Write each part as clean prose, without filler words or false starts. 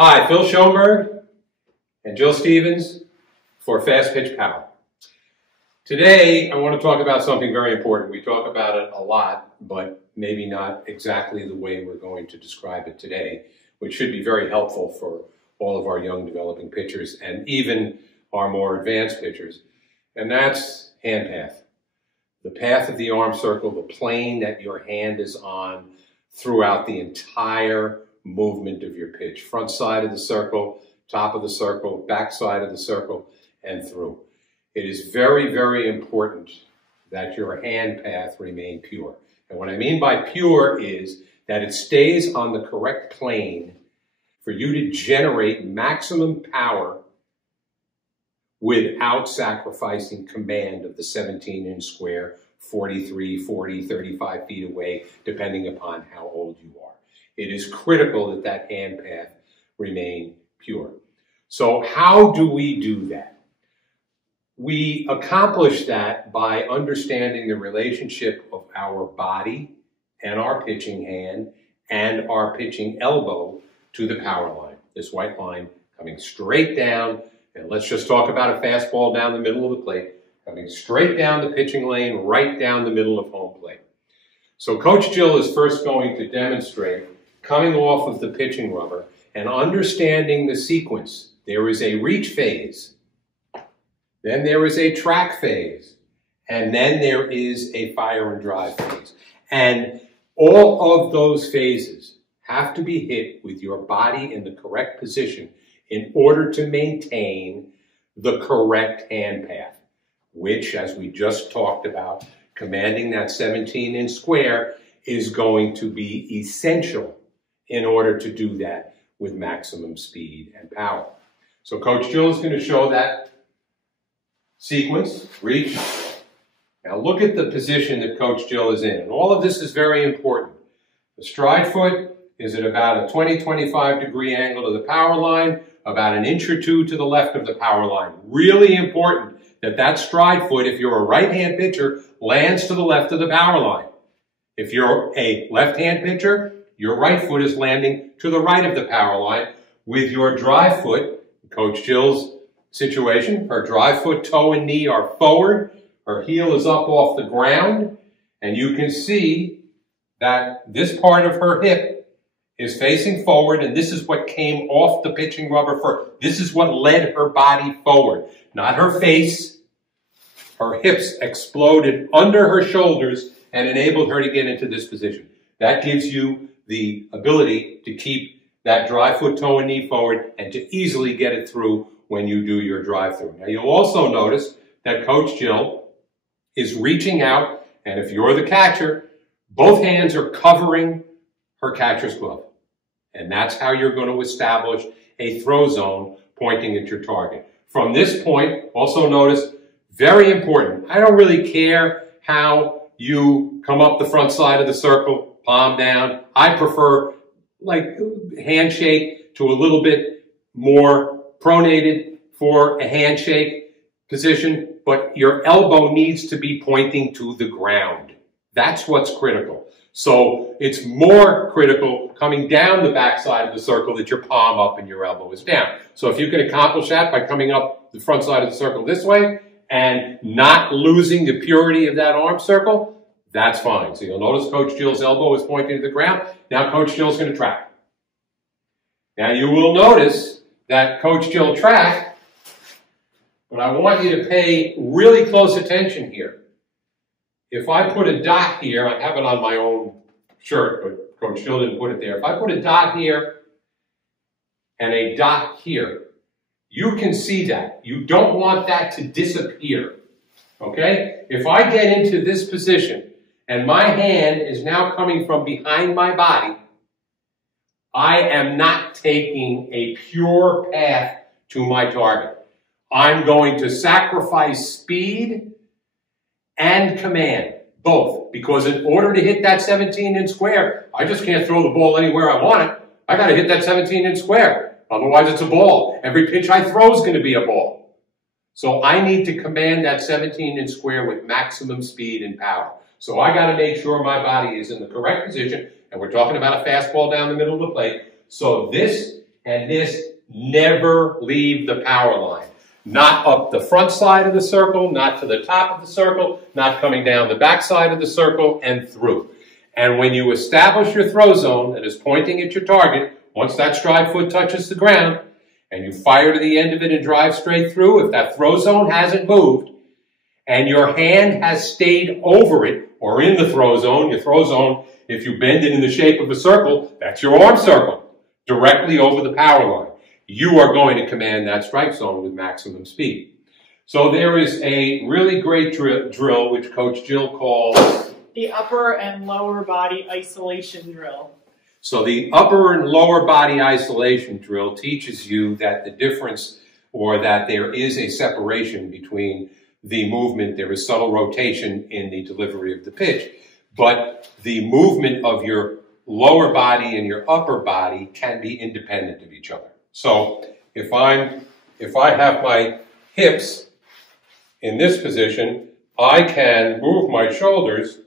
Hi, Phil Schoenberg and Jill Stevens for Fastpitch Power. Today, I want to talk about something very important. We talk about it a lot, but maybe not exactly the way we're going to describe it today, which should be very helpful for all of our young developing pitchers and even our more advanced pitchers. And that's hand path. The path of the arm circle, the plane that your hand is on throughout the entire movement of your pitch. Front side of the circle, top of the circle, back side of the circle, and through. It is very, very important that your hand path remain pure. And what I mean by pure is that it stays on the correct plane for you to generate maximum power without sacrificing command of the 17-inch square, 43, 40, 35 feet away, depending upon how old you are. It is critical that that hand path remain pure. So how do we do that? We accomplish that by understanding the relationship of our body and our pitching hand and our pitching elbow to the power line. This white line coming straight down, and let's just talk about a fastball down the middle of the plate, coming straight down the pitching lane, right down the middle of home plate. So Coach Jill is first going to demonstrate coming off of the pitching rubber and understanding the sequence. There is a reach phase, then there is a track phase, and then there is a fire and drive phase. And all of those phases have to be hit with your body in the correct position in order to maintain the correct hand path, which, as we just talked about, commanding that 17-inch square is going to be essential in order to do that with maximum speed and power. So Coach Jill is going to show that sequence, reach. Now look at the position that Coach Jill is in. And all of this is very important. The stride foot is at about a 20-25 degree angle to the power line, about an inch or two to the left of the power line. Really important that that stride foot, if you're a right-hand pitcher, lands to the left of the power line. If you're a left-hand pitcher, your right foot is landing to the right of the power line. With your drive foot, Coach Jill's situation, her drive foot, toe, and knee are forward. Her heel is up off the ground. And you can see that this part of her hip is facing forward, and this is what came off the pitching rubber first. This is what led her body forward, not her face. Her hips exploded under her shoulders and enabled her to get into this position. That gives you the ability to keep that drive foot, toe, and knee forward and to easily get it through when you do your drive through. Now you'll also notice that Coach Jill is reaching out, and if you're the catcher, both hands are covering her catcher's glove. And that's how you're going to establish a throw zone pointing at your target. From this point, also notice, very important, I don't really care how you come up the front side of the circle, palm down. I prefer like handshake to a little bit more pronated for a handshake position, but your elbow needs to be pointing to the ground. That's what's critical. So it's more critical coming down the back side of the circle that your palm up and your elbow is down. So if you can accomplish that by coming up the front side of the circle this way and not losing the purity of that arm circle, that's fine. So you'll notice Coach Jill's elbow is pointing to the ground. Now Coach Jill's going to track. Now you will notice that Coach Jill tracked, but I want you to pay really close attention here. If I put a dot here, I have it on my own shirt, but Coach Jill didn't put it there. If I put a dot here and a dot here, you can see that. You don't want that to disappear, okay? If I get into this position and my hand is now coming from behind my body, I am not taking a pure path to my target. I'm going to sacrifice speed and command, both, because in order to hit that 17-inch square, I just can't throw the ball anywhere I want it. I got to hit that 17-inch square. Otherwise, it's a ball. Every pitch I throw is going to be a ball. So I need to command that 17-inch square with maximum speed and power. So I got to make sure my body is in the correct position, and we're talking about a fastball down the middle of the plate. So this and this never leave the power line. Not up the front side of the circle, not to the top of the circle, not coming down the back side of the circle and through. And when you establish your throw zone that is pointing at your target, once that stride foot touches the ground, and you fire to the end of it and drive straight through, if that throw zone hasn't moved, and your hand has stayed over it, or in the throw zone, your throw zone, if you bend it in the shape of a circle, that's your arm circle, directly over the power line. You are going to command that strike zone with maximum speed. So there is a really great drill, which Coach Jill calls the upper and lower body isolation drill. So the upper and lower body isolation drill teaches you that the difference, or that there is a separation between the movement. There is subtle rotation in the delivery of the pitch, but the movement of your lower body and your upper body can be independent of each other. So if I have my hips in this position, I can move my shoulders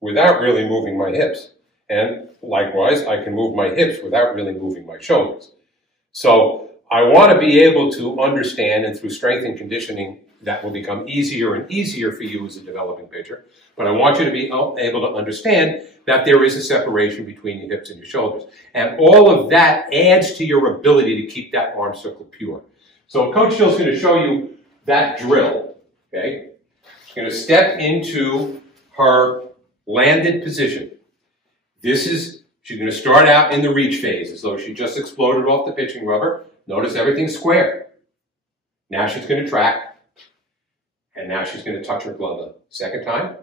without really moving my hips. And likewise, I can move my hips without really moving my shoulders. So I want to be able to understand, and through strength and conditioning, that will become easier and easier for you as a developing pitcher. But I want you to be able to understand that there is a separation between your hips and your shoulders. And all of that adds to your ability to keep that arm circle pure. So Coach Jill's going to show you that drill, okay? She's going to step into her landed position. She's going to start out in the reach phase, as though she just exploded off the pitching rubber. Notice everything's square. Now she's going to track. And now she's going to touch her glove a second time.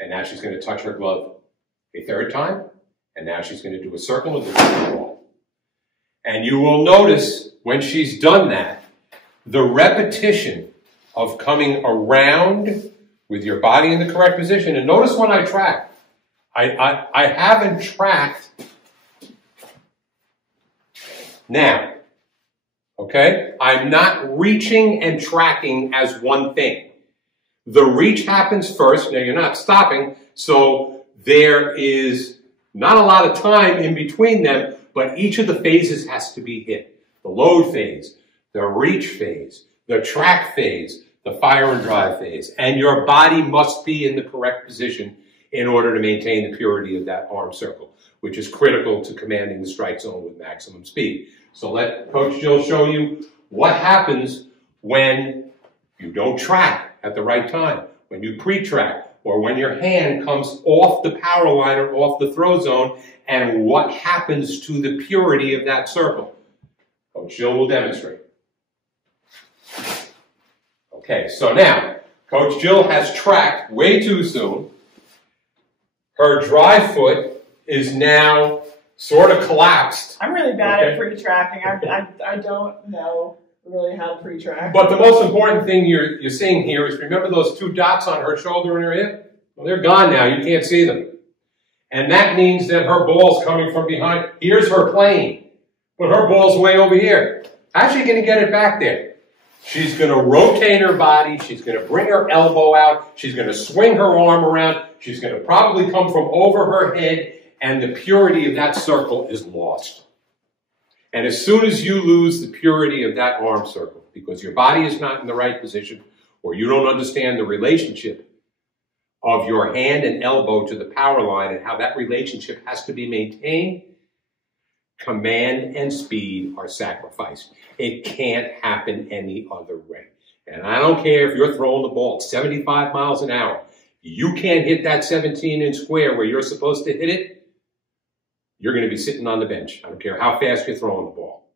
And now she's going to touch her glove a third time. And now she's going to do a circle and do a ball. And you will notice when she's done that, the repetition of coming around with your body in the correct position. And notice when I track, I haven't tracked now. Okay? I'm not reaching and tracking as one thing. The reach happens first. Now, you're not stopping, so there is not a lot of time in between them, but each of the phases has to be hit. The load phase, the reach phase, the track phase, the fire and drive phase. And your body must be in the correct position in order to maintain the purity of that arm circle, which is critical to commanding the strike zone with maximum speed. So let Coach Jill show you what happens when you don't track at the right time, when you pre-track, or when your hand comes off the power line or off the throw zone, and what happens to the purity of that circle. Coach Jill will demonstrate. Okay, so now, Coach Jill has tracked way too soon. Her drive foot is now sort of collapsed. I'm really bad at pre-tracking. I don't know really how to pre-track. But the most important thing you're seeing here is, remember those two dots on her shoulder and her hip? Well, they're gone now. You can't see them. And that means that her ball's coming from behind. Here's her plane, but her ball's way over here. How's she going to get it back there? She's going to rotate her body. She's going to bring her elbow out. She's going to swing her arm around. She's going to probably come from over her head, and the purity of that circle is lost. And as soon as you lose the purity of that arm circle, because your body is not in the right position, or you don't understand the relationship of your hand and elbow to the power line and how that relationship has to be maintained, command and speed are sacrificed. It can't happen any other way. And I don't care if you're throwing the ball at 75 miles an hour. You can't hit that 17-inch square where you're supposed to hit it. You're going to be sitting on the bench. I don't care how fast you're throwing the ball.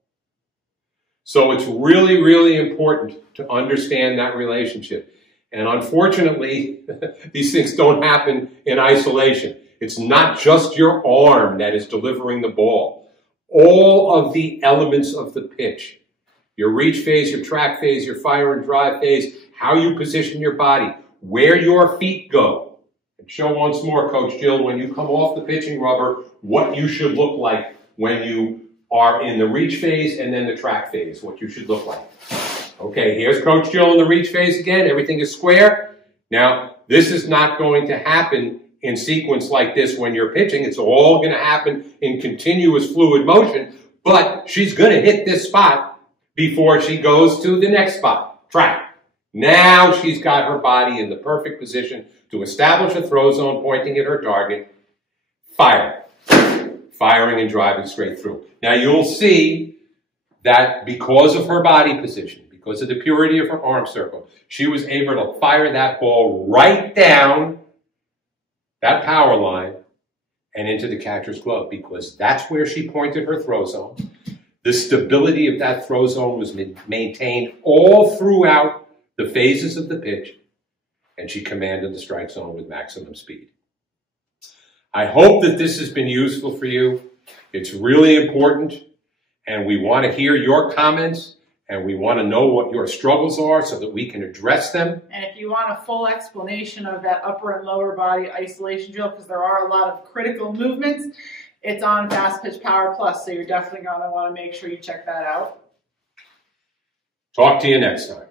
So it's really, really important to understand that relationship. And unfortunately, these things don't happen in isolation. It's not just your arm that is delivering the ball. All of the elements of the pitch, your reach phase, your track phase, your fire and drive phase, how you position your body, where your feet go. And show once more, Coach Jill, when you come off the pitching rubber, what you should look like when you are in the reach phase and then the track phase, what you should look like. Okay, here's Coach Jill in the reach phase again. Everything is square. Now, this is not going to happen in sequence like this when you're pitching. It's all going to happen in continuous fluid motion. but she's going to hit this spot before she goes to the next spot, track. Now she's got her body in the perfect position to establish a throw zone pointing at her target, fire. Firing and driving straight through. Now you'll see that because of her body position, because of the purity of her arm circle, she was able to fire that ball right down that power line and into the catcher's glove, because that's where she pointed her throw zone. The stability of that throw zone was maintained all throughout the phases of the pitch, and she commanded the strike zone with maximum speed. I hope that this has been useful for you. It's really important, and we want to hear your comments, and we want to know what your struggles are so that we can address them. And if you want a full explanation of that upper and lower body isolation drill, because there are a lot of critical movements, it's on Fastpitch Power Plus, so you're definitely going to want to make sure you check that out. Talk to you next time.